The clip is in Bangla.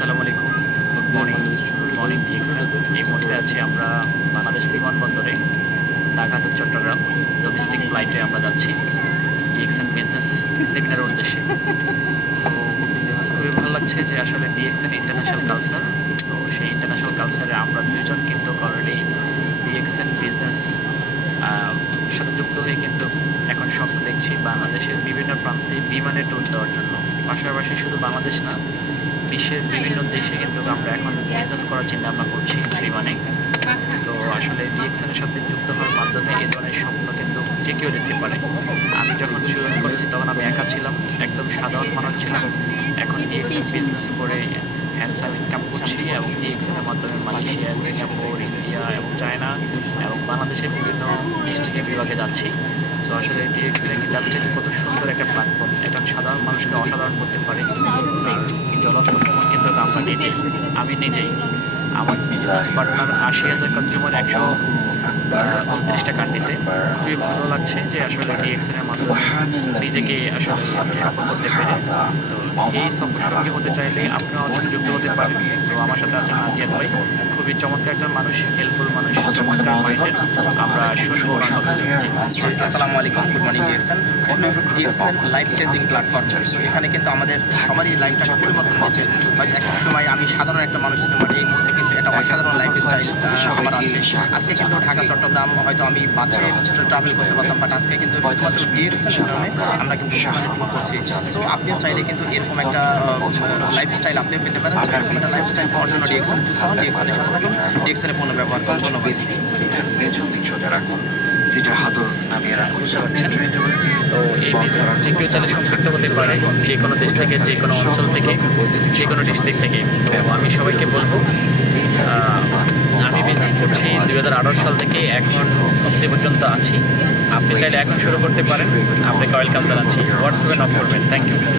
আসসালামু আলাইকুম। Good morning good morning DXL এই মুহূর্তে আছি আমরা বাংলাদেশ বিমানবন্দরে ঢাকা টু চট্টগ্রাম। ডোমেস্টিক ফ্লাইটে আমরা যাচ্ছি ডিএক্সএন বিজনেস সেমিনারের উদ্দেশ্যে। সো খুবই ভালো লাগছে যে আসলে ডিএক্সএন ইন্টারন্যাশনাল কালচার তো সেই ইন্টারন্যাশনাল কালচারে আমরা দুজন কিন্তু অলরেডি ডিএক্সএন বিজনেস সাথে যুক্ত হয়ে কিন্তু এখন স্বপ্ন দেখছি বাংলাদেশের বিভিন্ন প্রান্তে বিমানে ট্যুর দেওয়ার জন্য। পাশাপাশি শুধু বাংলাদেশ না বিশ্বের বিভিন্ন দেশে কিন্তু আমরা এখন বিজনেস করার চিন্তা ভাবনা করছি বিমানে। তো আসলে ডিএক্সএনের সাথে যুক্ত হওয়ার মাধ্যমে এই ধরনের স্বপ্ন কিন্তু যে কেউ দেখতে পারে। আমি যখন শুরু করেছি তখন আমি একা ছিলাম, একদম সাধারণ মানুষ ছিলাম। এখন ডিএক্সএন বিজনেস করে হ্যান্ডসাম ইনকাম করছি এবং ডিএক্সএনের মাধ্যমে মালয়েশিয়া, সিঙ্গাপুর, ইন্ডিয়া এবং চায়না এবং বাংলাদেশের বিভিন্ন ডিস্ট্রিক্টের বিভাগে যাচ্ছি। তো আসলে ডিএক্সএন ইন্ডাস্ট্রি কত সুন্দর একটা প্ল্যাটফর্ম একজন সাধারণ মানুষকে অসাধারণ করতে পারে। জ্বলন্ত প্রমাণ কিন্তু আমরা নিজেই আমি নিজেই আমার বিজনেস পার্টনার আশি হাজার কনজিউমার একশো উনত্রিশটা কান্ট্রিতে খুবই ভালো লাগছে যে আসলে ডিএক্সএনের মাধ্যমে নিজেকে আসলে সফল করতে পেরে। তো এই সফর সঙ্গী হতে চাইলে আপনিও আমার যুক্ত হতে পারেন। তো আমার সাথে আছেন নাজিয়াদ ভাই। খুবই চমৎকার একজন মানুষ হেল্পফুল মানুষ চমৎকার মাইন্ডেড আমরা শুনব। আসসালামু আলাইকুম। গুড মর্নিং ডিএক্সএন আসলে ডিএক্সএন লাইফ চেঞ্জিং প্ল্যাটফর্ম এখানে কিন্তু আমাদের সবারই লাইফটাকে পরিবর্তন হয়েছে। হয়তো একটা সময় আমি সাধারণ একটা মানুষ ছিলাম এই মুহূর্তে কিন্তু এটা অসাধারণ লাইফ স্টাইল আমার আছে। আজকে কিন্তু ঢাকা, চট্টগ্রাম, হয়তো আমি বাসে ট্রাভেল করতে পারতাম বাট আজকে কিন্তু শুধুমাত্র ডিএক্সএনের কারণে আমরা কিন্তু সেখানে ট্যুর করছি। সো আপনিও চাইলে কিন্তু এরকম একটা লাইফ স্টাইল আপনিও পেতে পারেন। সো এরকম একটা লাইফ স্টাইল পাওয়ার জন্য ডিএক্সএনে যুক্ত হন। ডিএক্সএনের সাথে থাকুন। ডিএক্সএনের পণ্য ব্যবহার করুন। ধন্যবাদ। তো এই বিজনেস যে কেউ চাইলে সম্পৃক্ত হতে পারে, যে কোনো দেশ থেকে, যে কোনো অঞ্চল থেকে, যে কোনো ডিস্ট্রিক্ট থেকে। তো আমি সবাইকে বলব আমি বিজনেস করছি দুই হাজার আঠারো সাল থেকে, এখন অব্দি পর্যন্ত আছি। আপনি চাইলে এখন শুরু করতে পারেন। আপনাকে ওয়েলকাম জানাচ্ছি। হোয়াটসঅ্যাপে নক করবেন থ্যাংক ইউ